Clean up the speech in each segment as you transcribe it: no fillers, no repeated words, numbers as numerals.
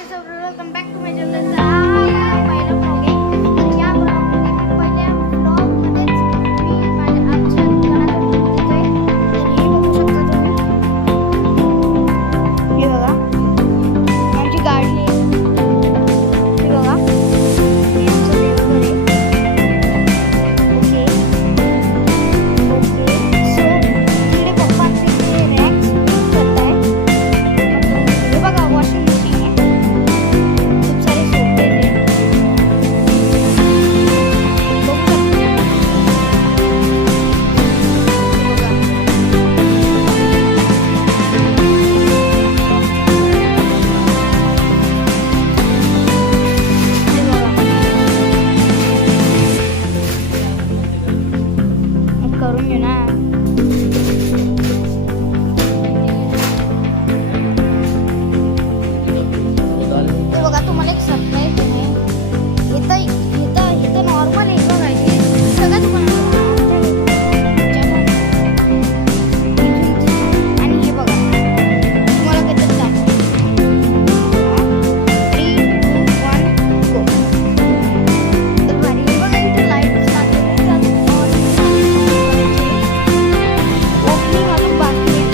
कसे welcome back to my channel. पहिला blog आहे तर या ब्लॉगमध्ये पहिल्या ब्लॉगमध्येच मी माझ्या आमच्या दुकानात येतोय. तर हे बघू शकता तुम्ही. हे बघा आमची गाडी आहे. हे बघा हे आमचं देवघर आहे. ओके सो इकडे पप्पा आमचे रॅक्स करताय. हे बघा वॉशिंग मशीन आहे. खूप सारे सोपे आहे. बघू शकता. हे बघा करून घेऊ ना. हे बघा तुम्हाला एक सरप्राईज आहे. इथं नॉर्मल आहे बघा. हे सगळ्याच आणि हे बघा तुम्हाला काहीतरी दाखवतो. 3, 2, 1 गो. तर भारी आहे बघा. इथे लाईट्स लागलेले ओपनिंग अजून बाकी आहे.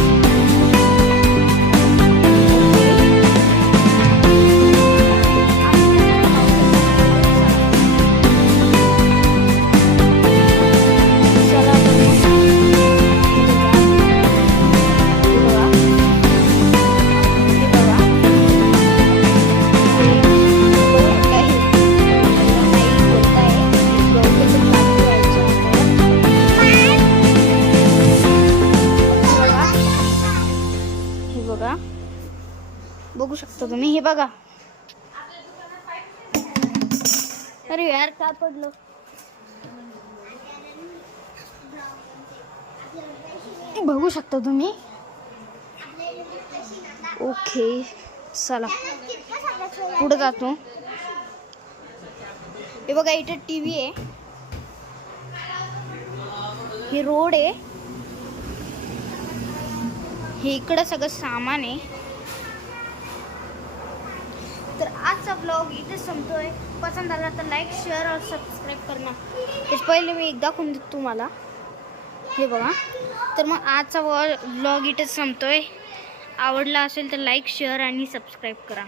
बघू शकता तुम्ही. हे बघा. अरे यार का पडलं. बघू शकता तुम्ही. ओके चला पुढे जातो. हे बघा इथे टीव्ही आहे. हे रोड आहे. हे इकडं सगळं सामान आहे. तर आजचा ब्लॉग इथे संपतोय. पसंत आला तर लाईक शेअर और सबस्क्राईब करणं. त्याच पहिले मी एकदा दाखवून देतो तुम्हाला. हे बघा. तर मग आजचा ब्लॉग इथेच संपतोय. आवडला असेल तर लाईक शेअर आणि सबस्क्राईब करा.